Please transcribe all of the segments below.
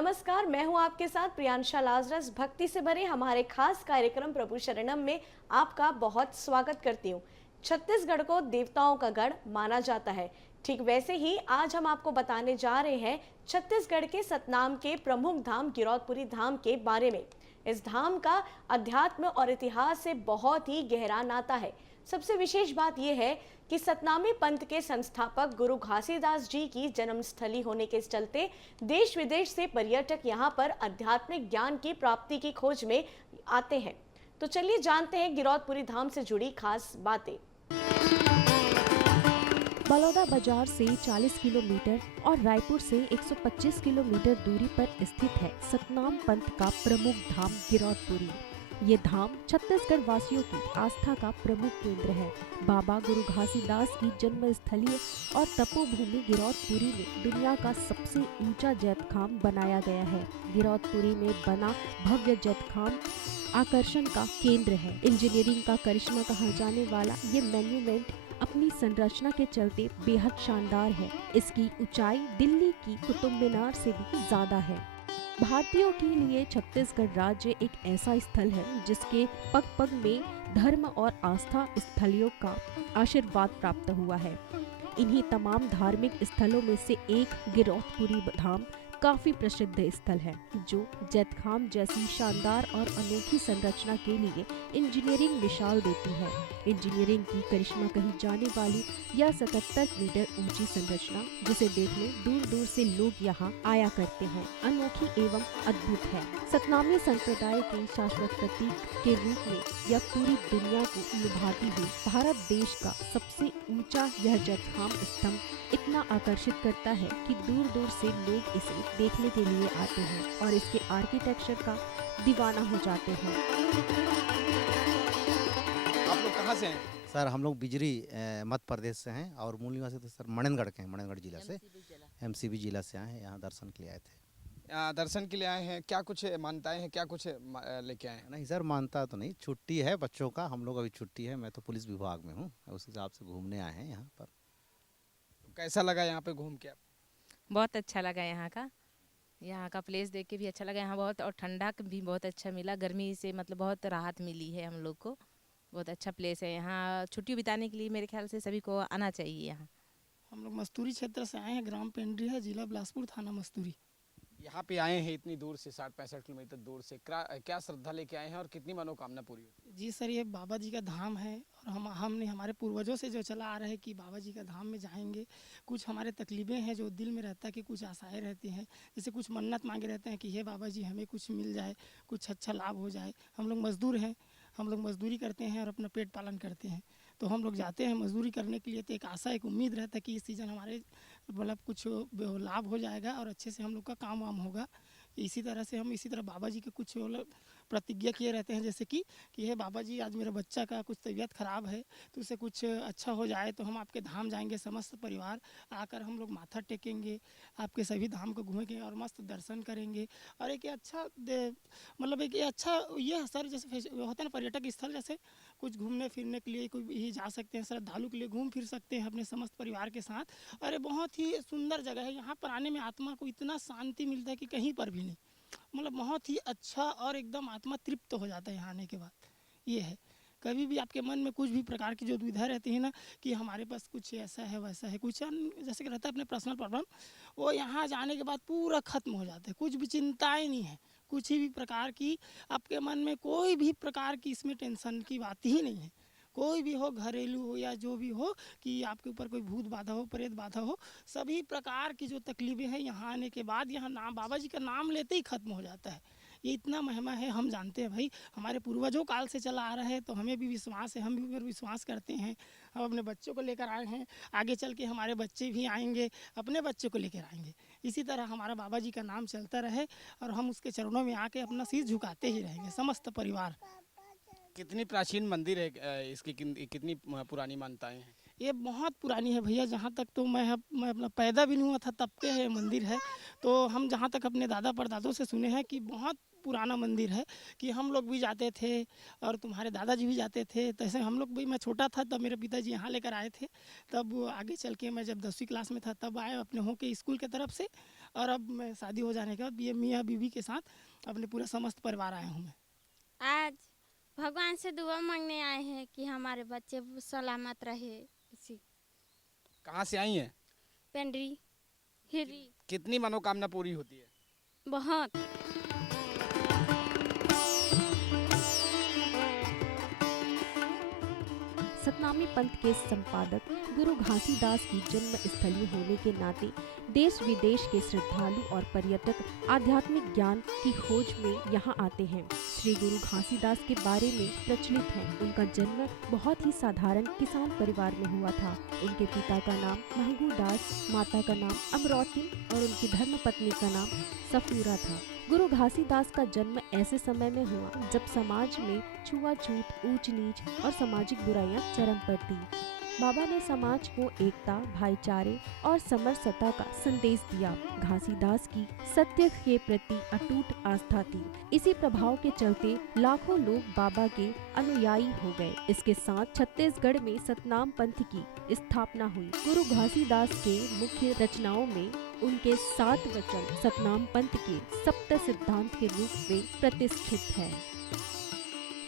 नमस्कार, मैं हूं आपके साथ प्रियांशा लाजरस। भक्ति से भरे हमारे खास कार्यक्रम प्रभु शरणम में आपका बहुत स्वागत करती हूं। छत्तीसगढ़ को देवताओं का गढ़ माना जाता है। ठीक वैसे ही आज हम आपको बताने जा रहे हैं छत्तीसगढ़ के सतनाम के प्रमुख धाम गिरौदपुरी धाम के बारे में। इस धाम का अध्यात्म और इतिहास से बहुत ही गहरा नाता है। सबसे विशेष बात यह है कि सतनामी पंथ के संस्थापक गुरु घासीदास जी की जन्मस्थली होने के चलते देश विदेश से पर्यटक यहाँ पर आध्यात्मिक ज्ञान की प्राप्ति की खोज में आते हैं। तो चलिए जानते हैं गिरौदपुरी धाम से जुड़ी खास बातें। बलौदा बाजार से 40 किलोमीटर और रायपुर से 125 किलोमीटर दूरी पर स्थित है सतनाम पंथ का प्रमुख धाम गिरौदपुरी। ये धाम छत्तीसगढ़ वासियों की आस्था का प्रमुख केंद्र है। बाबा गुरु घासीदास की जन्मस्थली और तपोभूमि गिरौदपुरी में दुनिया का सबसे ऊंचा जैतखाम बनाया गया है। गिरौदपुरी में बना भव्य जैतखाम आकर्षण का केंद्र है। इंजीनियरिंग का करिश्मा कहा जाने वाला ये मॉन्यूमेंट अपनी संरचना के चलते बेहद शानदार है। इसकी ऊंचाई दिल्ली की कुतुब मीनार से भी ज्यादा है। भारतीयों के लिए छत्तीसगढ़ राज्य एक ऐसा स्थल है जिसके पग पग में धर्म और आस्था स्थलियों का आशीर्वाद प्राप्त हुआ है। इन्हीं तमाम धार्मिक स्थलों में से एक गिरौदपुरी धाम काफी प्रसिद्ध स्थल है, जो जैतखाम जैसी शानदार और अनोखी संरचना के लिए इंजीनियरिंग मिसाल देती है। इंजीनियरिंग की करिश्मा कही जाने वाली यह 77 मीटर ऊंची संरचना, जिसे देखने दूर दूर से लोग यहाँ आया करते हैं, अनोखी एवं अद्भुत है। सतनामी संप्रदाय के शाश्वत प्रतीक के रूप में यह पूरी दुनिया को लुभाती हुई भारत देश का सबसे ऊंचा यह जैतखाम स्तंभ इतना आकर्षित करता है कि दूर दूर से लोग इसे देखने के लिए आते हैं और इसके आर्किटेक्चर का दीवाना हो जाते हैं। आप लोग कहाँ से हैं? सर हम लोग बिजरी मध्य प्रदेश से हैं और मूल निवासी तो सर मणिनगढ़ के हैं, मणिनगढ़ जिला से, एमसीबी जिला से आए हैं। यहाँ दर्शन के लिए आए थे। दर्शन के लिए आए हैं। क्या कुछ मानताएं हैं, क्या कुछ लेके आए हैं? नहीं सर, मानता तो नहीं, छुट्टी है बच्चों का, हम लोग अभी छुट्टी है। मैं तो पुलिस विभाग में हूँ, उस हिसाब से घूमने आए हैं यहाँ पर। कैसा लगा यहाँ पे घूम के? आप बहुत अच्छा लगा यहाँ का प्लेस देख के भी अच्छा लगा। यहाँ बहुत और ठंडा भी बहुत अच्छा मिला। गर्मी से मतलब बहुत राहत मिली है हम लोग को। बहुत अच्छा प्लेस है यहाँ, छुट्टी बिताने के लिए मेरे ख्याल से सभी को आना चाहिए यहाँ। हम लोग मस्तूरी क्षेत्र से आए हैं, ग्राम पेंड्री है, जिला बिलासपुर, थाना मस्तूरी। यहाँ पे आए हैं इतनी दूर से, 60-65 किलोमीटर दूर से, क्या श्रद्धा लेके आए हैं और कितनी मनोकामना पूरी होती है? जी सर, ये बाबा जी का धाम है और हमने हमारे पूर्वजों से जो चला आ रहा है कि बाबा जी का धाम में जाएंगे। कुछ हमारे तकलीफें हैं जो दिल में रहता है, कि कुछ आशाएं रहती हैं, जैसे कुछ मन्नत मांगे रहते हैं कि हे बाबा जी हमें कुछ मिल जाए, कुछ अच्छा लाभ हो जाए। हम लोग मजदूर हैं, हम लोग मजदूरी करते हैं और अपना पेट पालन करते हैं, तो हम लोग जाते हैं मजदूरी करने के लिए। तो एक आशा, एक उम्मीद रहता है कि इस सीज़न हमारे मतलब कुछ लाभ हो जाएगा और अच्छे से हम लोग का काम वाम होगा। इसी तरह से हम इसी तरह बाबा जी के कुछ प्रतिज्ञा किए रहते हैं, जैसे कि हे बाबा जी आज मेरे बच्चा का कुछ तबीयत ख़राब है, तो उसे कुछ अच्छा हो जाए तो हम आपके धाम जाएंगे, समस्त परिवार आकर हम लोग माथा टेकेंगे, आपके सभी धाम को घूमेंगे और मस्त दर्शन करेंगे। और एक अच्छा मतलब एक अच्छा ये सर, जैसे होता है ना पर्यटक स्थल, जैसे कुछ घूमने फिरने के लिए कोई भी जा सकते हैं, श्रद्धालु के लिए घूम फिर सकते हैं अपने समस्त परिवार के साथ। और ये बहुत ही सुंदर जगह है। यहाँ पर आने में आत्मा को इतना शांति मिलता है कि कहीं पर भी नहीं, मतलब बहुत ही अच्छा और एकदम आत्मा तृप्त हो जाता है यहाँ आने के बाद। ये है, कभी भी आपके मन में कुछ भी प्रकार की जो दुविधा रहती है ना कि हमारे पास कुछ ऐसा है वैसा है, कुछ जैसे कि रहता है अपने पर्सनल प्रॉब्लम, वो यहाँ जाने के बाद पूरा खत्म हो जाता है। कुछ भी चिंताएं नहीं है, कुछ भी प्रकार की आपके मन में कोई भी प्रकार की इसमें टेंशन की बात ही नहीं है। कोई भी हो, घरेलू हो या जो भी हो, कि आपके ऊपर कोई भूत बाधा हो, प्रेत बाधा हो, सभी प्रकार की जो तकलीफें हैं यहाँ आने के बाद, यहाँ नाम बाबा जी का नाम लेते ही खत्म हो जाता है। ये इतना महिमा है, हम जानते हैं भाई, हमारे पूर्वजों काल से चला आ रहा है, तो हमें भी विश्वास है, हम भी ऊपर विश्वास करते हैं। हम अपने बच्चों को लेकर आए हैं, आगे चल के हमारे बच्चे भी आएंगे, अपने बच्चों को लेकर आएंगे। इसी तरह हमारा बाबा जी का नाम चलता रहे और हम उसके चरणों में आके अपना शीश झुकाते ही रहेंगे, समस्त परिवार। कितनी प्राचीन मंदिर है इसकी, कितनी पुरानी मान्यताएं हैं? ये बहुत पुरानी है भैया, जहाँ तक तो मैं अपना पैदा भी नहीं हुआ था तब के है मंदिर है। तो हम जहाँ तक अपने दादा परदादों से सुने हैं कि बहुत पुराना मंदिर है, कि हम लोग भी जाते थे और तुम्हारे दादाजी भी जाते थे। तो ऐसे हम लोग भी, मैं छोटा था तब मेरे पिताजी यहाँ लेकर आए थे, तब आगे चल के मैं जब 10वीं क्लास में था तब आए अपने हो के स्कूल के तरफ से, और अब मैं शादी हो जाने के बाद ये मियाँ बीवी के साथ अपने पूरे समस्त परिवार आया हूँ मैं। आज भगवान से दुआ मांगने आए हैं कि हमारे बच्चे सलामत रहे। इसी कहाँ से आई हैं? पेंड्री हिरी कितनी मनोकामना पूरी होती है? बहुत। सतनामी पंथ के संपादक गुरु घासीदास की जन्म स्थली होने के नाते देश विदेश के श्रद्धालु और पर्यटक आध्यात्मिक ज्ञान की खोज में यहाँ आते हैं। श्री गुरु घासीदास के बारे में प्रचलित है, उनका जन्म बहुत ही साधारण किसान परिवार में हुआ था। उनके पिता का नाम महंगू दास, माता का नाम अमरौती और उनकी धर्मपत्नी का नाम सफूरा था। गुरु घासीदास का जन्म ऐसे समय में हुआ जब समाज में छुआछूत, ऊंच नीच और सामाजिक बुराइयां चरम पर थी। बाबा ने समाज को एकता, भाईचारे और समरसता का संदेश दिया। घासीदास की सत्य के प्रति अटूट आस्था थी। इसी प्रभाव के चलते लाखों लोग बाबा के अनुयायी हो गए। इसके साथ छत्तीसगढ़ में सतनाम पंथ की स्थापना हुई। गुरु घासीदास के मुख्य रचनाओं में उनके 7 वचन सतनाम पंथ के सप्त सिद्धांत के रूप में प्रतिष्ठित है।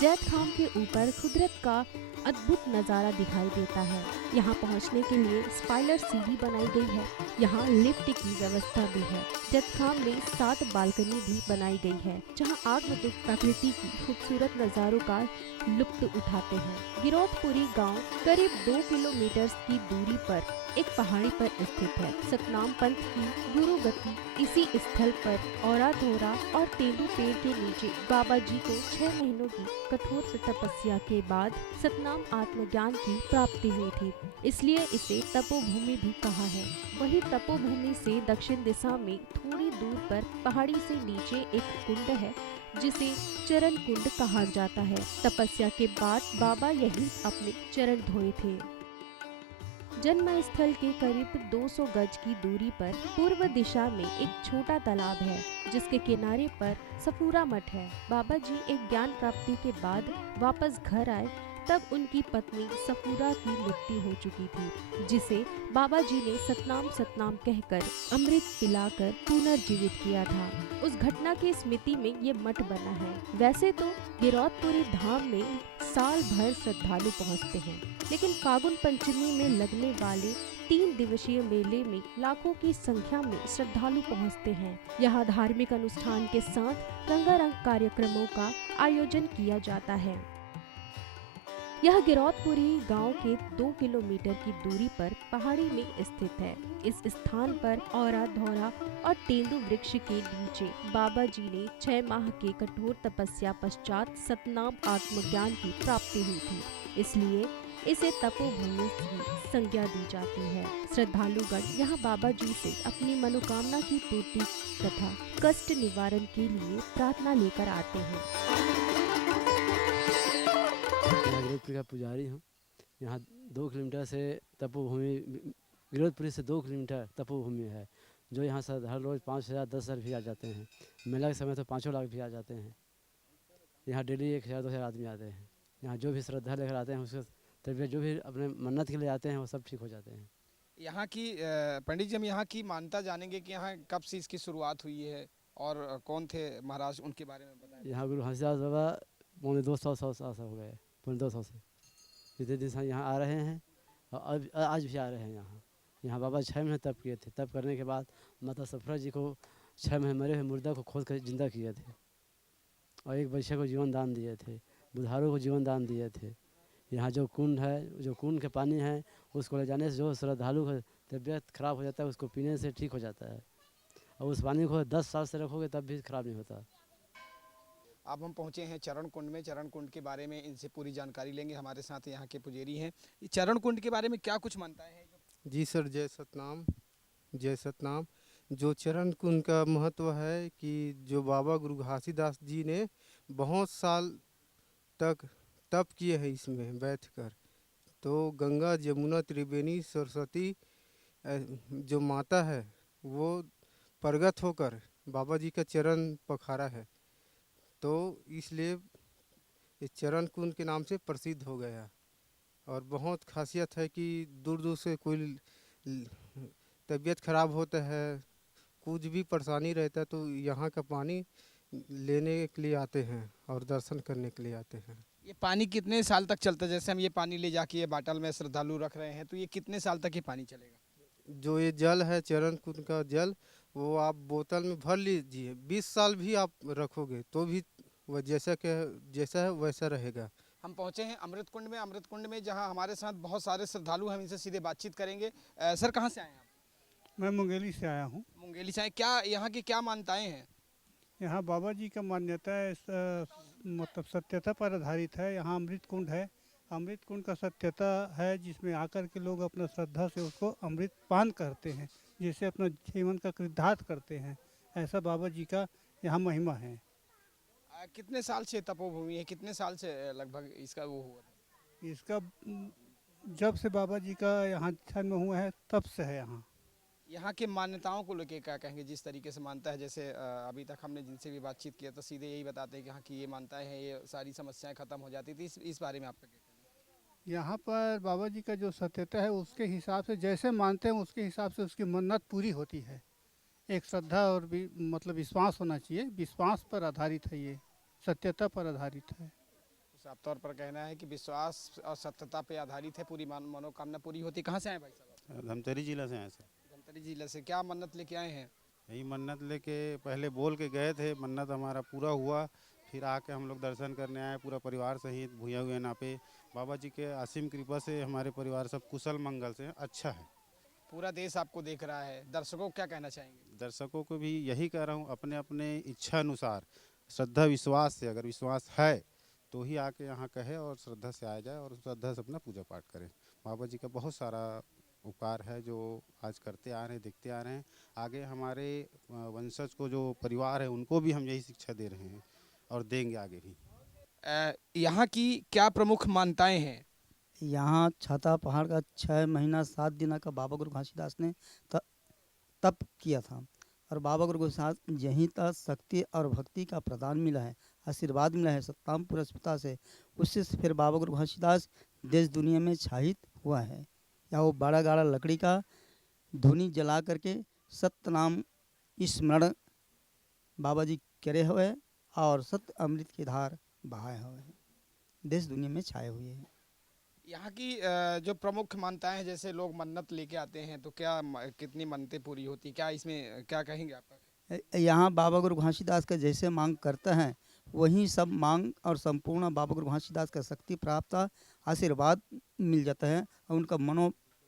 जैत खाम के ऊपर कुदरत का अद्भुत नज़ारा दिखाई देता है। यहाँ पहुँचने के लिए स्पाइलर सीढ़ी बनाई गई है। यहाँ लिफ्ट की व्यवस्था भी है। जैत खाम में 7 बालकनी भी बनाई गई है, जहाँ आगंतुक प्रकृति की खूबसूरत नज़ारों का लुत्फ उठाते हैं। गिरौदपुरी गांव करीब 2 किलोमीटर की दूरी पर एक पहाड़ी पर स्थित है। सतनाम पंथ की गुरु गति इसी स्थल पर औरा धोरा और तेंदू पेड़ के नीचे बाबा जी को 6 महीनों की कठोर तपस्या के बाद सतनाम आत्मज्ञान की प्राप्ति हुई थी, इसलिए इसे तपोभूमि भी कहा है। वही तपोभूमि से दक्षिण दिशा में थोड़ी दूर पर पहाड़ी से नीचे एक कुंड है, जिसे चरण कुंड कहा जाता है। तपस्या के बाद बाबा यही अपने चरण धोए थे। जन्म स्थल के करीब 200 गज की दूरी पर पूर्व दिशा में एक छोटा तालाब है, जिसके किनारे पर सफूरा मठ है। बाबा जी एक ज्ञान प्राप्ति के बाद वापस घर आए, तब उनकी पत्नी सफूरा की मृत्यु हो चुकी थी, जिसे बाबा जी ने सतनाम सतनाम कहकर अमृत पिलाकर पुनर्जीवित किया था। उस घटना की स्मृति में ये मठ बना है। वैसे तो गिरौदपुरी धाम में साल भर श्रद्धालु पहुँचते हैं, लेकिन फागुन पंचमी में लगने वाले 3 दिवसीय मेले में लाखों की संख्या में श्रद्धालु पहुँचते हैं। यहाँ धार्मिक अनुष्ठान के साथ रंगारंग कार्यक्रमों का आयोजन किया जाता है। यह गिरौदपुरी गांव के 2 किलोमीटर की दूरी पर पहाड़ी में स्थित है। इस स्थान पर औरा धौरा और तेंदू वृक्ष के नीचे बाबा जी ने 6 माह के कठोर तपस्या पश्चात सतनाम आत्मज्ञान की प्राप्ति हुई थी, इसलिए इसे तपोभूमि की संज्ञा दी जाती है। श्रद्धालुगण यहाँ बाबा जी से अपनी मनोकामना की पूर्ति तथा कष्ट निवारण के लिए प्रार्थना लेकर आते हैं। गिरौदपुरी का पुजारी हूँ। यहाँ 2 किलोमीटर से तपोभूमि, गिरौदपुरी से 2 किलोमीटर तपोभूमि है, जो यहाँ से हर रोज़ 5,000 10,000 भी आ जाते हैं। मेला के समय तो 5 लाख भी आ जाते हैं। यहाँ डेली 1,000 2,000 आदमी आते हैं। यहाँ जो भी श्रद्धा लेकर आते हैं, उसको तबीयत जो भी अपने मन्नत के लिए आते हैं, वो सब ठीक हो जाते हैं। यहाँ की पंडित जी, हम यहाँ की मान्यता जानेंगे कि यहाँ कब से इसकी शुरुआत हुई है और कौन थे महाराज, उनके बारे में बताएं। यहाँ गुरु घासीदास बाबा पौने 200 हो गए, पौने 200 से जितने दिन से यहाँ आ रहे हैं, और आज भी आ रहे हैं। यहाँ बाबा 6 महीने तप किए थे। तप करने के बाद माता सफरा जी को 6 महीने मरे हुए मुर्दा को खोद कर जिंदा किए थे, और एक बच्चे को जीवन दान दिए थे, बुधारों को जीवन दान दिए थे। यहाँ जो कुंड है, जो कुंड के पानी है, उसको ले जाने से जो श्रद्धालु का तबीयत खराब हो जाता है, उसको पीने से ठीक हो जाता है। और उस पानी को 10 साल से रखोगे तब भी खराब नहीं होता। अब हम पहुंचे हैं चरण कुंड में। चरण कुंड के बारे में इनसे पूरी जानकारी लेंगे। हमारे साथ यहाँ के पुजारी हैं। चरण कुंड के बारे में क्या कुछ मानता है? जी सर, जय सतनाम, जय सतनाम। जो चरण कुंड का महत्व है कि जो बाबा गुरु घासीदास जी ने बहुत साल तक तप किए हैं इसमें बैठकर, तो गंगा जमुना त्रिवेणी सरस्वती जो माता है वो प्रगट होकर बाबा जी का चरण पखारा है, तो इसलिए इस चरण कुंड के नाम से प्रसिद्ध हो गया। और बहुत खासियत है कि दूर दूर से कोई तबीयत खराब होता है, कुछ भी परेशानी रहता है तो यहाँ का पानी लेने के लिए आते हैं और दर्शन करने के लिए आते हैं। ये पानी कितने साल तक चलता है? जैसे हम ये पानी ले जाके ये बाटल में श्रद्धालु रख रहे हैं, तो ये कितने साल तक ये पानी चलेगा? जो ये जल है चरण कुंड का जल, वो आप बोतल में भर लीजिए, 20 साल भी आप रखोगे तो भी वह जैसा है वैसा रहेगा। हम पहुंचे हैं अमृत कुंड में जहां हमारे साथ बहुत सारे श्रद्धालु हैं। हम इनसे सीधे बातचीत करेंगे। सर, कहाँ से आए हैं आप? मैं मुंगेली से आया हूँ। मुंगेली से आए। क्या यहाँ की क्या मान्यताएं हैं? यहाँ बाबा जी का मान्यता है, मतलब सत्यता पर आधारित है। यहाँ अमृत कुंड है। अमृत कुंड का सत्यता है जिसमें आकर के लोग अपना श्रद्धा से उसको अमृत पान करते हैं, जिससे अपना जीवन का कृतार्थ करते हैं। ऐसा बाबा जी का यहाँ महिमा है। कितने साल से तपोभूमि है? कितने साल से लगभग इसका वो हुआ था? इसका जब से बाबा जी का यहाँ जन्म हुआ है तब से है। यहाँ की मान्यताओं को लेके क्या कहेंगे? जिस तरीके से मानता है, जैसे अभी तक हमने जिनसे भी बातचीत किया तो सीधे यही बताते हैं कि यहाँ की ये मानताएं हैं, ये सारी समस्याएं खत्म हो जाती थी। इस बारे में आपका क्या कहना है? यहाँ पर बाबा जी का जो सत्यता है उसके हिसाब से जैसे मानते हैं उसके हिसाब से उसकी मन्नत पूरी होती है। एक श्रद्धा और भी मतलब विश्वास होना चाहिए। विश्वास पर आधारित है, ये सत्यता पर आधारित है। साफ तौर पर कहना है कि विश्वास और सत्यता पे आधारित है, पूरी मनोकामना पूरी होती। कहाँ से आए भाई साहब? धमतरी जिला से आए सर। धमतरी जिला से। क्या मन्नत लेके आए हैं? यही मन्नत लेके पहले बोल के गए थे, मन्नत हमारा पूरा हुआ, फिर आके हम लोग दर्शन करने आए पूरा परिवार सहित भूया हुए नापे। बाबा जी के असीम कृपा से हमारे परिवार सब कुशल मंगल से अच्छा है। पूरा देश आपको देख रहा है, दर्शकों को क्या कहना चाहेंगे? दर्शकों को भी यही कह रहा हूँ, अपने अपने इच्छा अनुसार श्रद्धा विश्वास से, अगर विश्वास है तो ही आके यहाँ कहे और श्रद्धा से आ जाए और श्रद्धा से अपना पूजा पाठ करें। बाबा जी का बहुत सारा उपकार है जो आज करते आ रहे हैं, देखते आ रहे हैं। आगे हमारे वंशज को जो परिवार है उनको भी हम यही शिक्षा दे रहे हैं और देंगे आगे भी। यहाँ की क्या प्रमुख मान्यताएं हैं? यहाँ छाता पहाड़ का 6 महीना 7 दिन का बाबा गुरु घासीदास ने तप किया था और बाबा गुरु घासीदास यहीं तक शक्ति और भक्ति का प्रदान मिला है, आशीर्वाद मिला है सत्ताम पुरस्पिता से। उससे फिर बाबा गुरु घासीदास देश दुनिया में छाहित हुआ है। या वो बड़ा गाढ़ा लकड़ी का धुनी जला करके सत्य नाम स्मरण बाबा जी करे हुए और सत्य अमृत की धार बहाए हुए हैं, देश दुनिया में छाए हुए हैं। यहाँ की जो प्रमुख मान्यताएं हैं, जैसे लोग मन्नत लेके आते हैं तो क्या कितनी मन्नतें पूरी होती, क्या इसमें क्या कहेंगे आपका? यहाँ बाबा गुरु घासीदास का जैसे मांग करते हैं वहीं सब मांग और संपूर्ण बाबा गुरु घासीदास का शक्ति प्राप्त आशीर्वाद मिल जाता है और उनका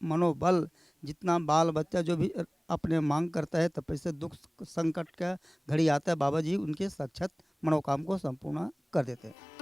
मनोबल जितना बाल बच्चा जो भी अपने मांग करता है तब से दुख संकट का घड़ी आता है, बाबा जी उनके साक्षात मनोकाम को संपूर्ण कर देते हैं।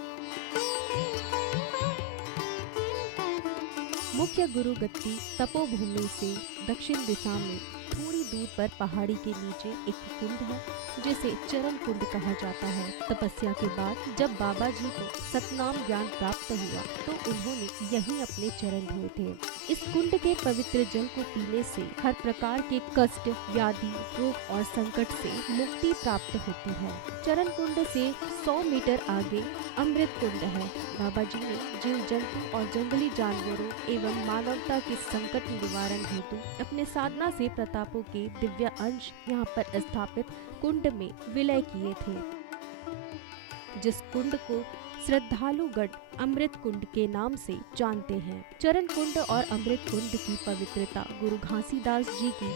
मुख्य गुरु गद्दी तपोभूमि से दक्षिण दिशा में थोड़ी दूर पर पहाड़ी के नीचे एक कुंड है जिसे चरण कुंड कहा जाता है। तपस्या के बाद जब बाबा जी को सतनाम ज्ञान प्राप्त हुआ तो उन्होंने यहीं अपने चरण धोए थे। इस कुंड के पवित्र जल को पीने से हर प्रकार के कष्ट, व्याधि, रोग और संकट से मुक्ति प्राप्त होती है। चरण कुंड से 100 मीटर आगे अमृत कुंड है। बाबा जी ने जीव जंतु और जंगली जानवरों एवं मानवता के संकट निवारण हेतु अपने साधना से प्रतापों के दिव्य अंश यहाँ पर स्थापित कुंड में विलय किए थे, जिस कुंड को श्रद्धालुगण अमृत कुंड के नाम से जानते हैं। चरण कुंड और अमृत कुंड की पवित्रता गुरु घासीदास जी की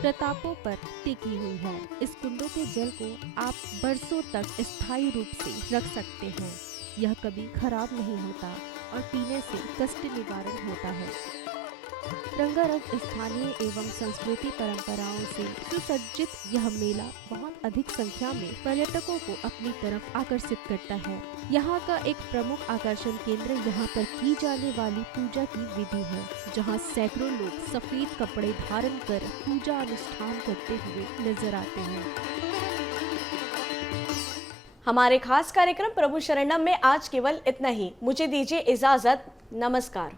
प्रतापों पर टिकी हुई है। इस कुंडों के जल को आप बरसों तक स्थायी रूप से रख सकते हैं। यह कभी खराब नहीं होता और पीने से कष्ट निवारण होता है। रंगारंग स्थानीय एवं संस्कृति परंपराओं से सुसज्जित यह मेला बहुत अधिक संख्या में पर्यटकों को अपनी तरफ आकर्षित करता है। यहाँ का एक प्रमुख आकर्षण केंद्र यहाँ पर की जाने वाली पूजा की विधि है, जहाँ सैकड़ों लोग सफेद कपड़े धारण कर पूजा अनुष्ठान करते हुए नजर आते हैं। हमारे खास कार्यक्रम प्रभु शरणम में आज केवल इतना ही। मुझे दीजिए इजाजत। नमस्कार।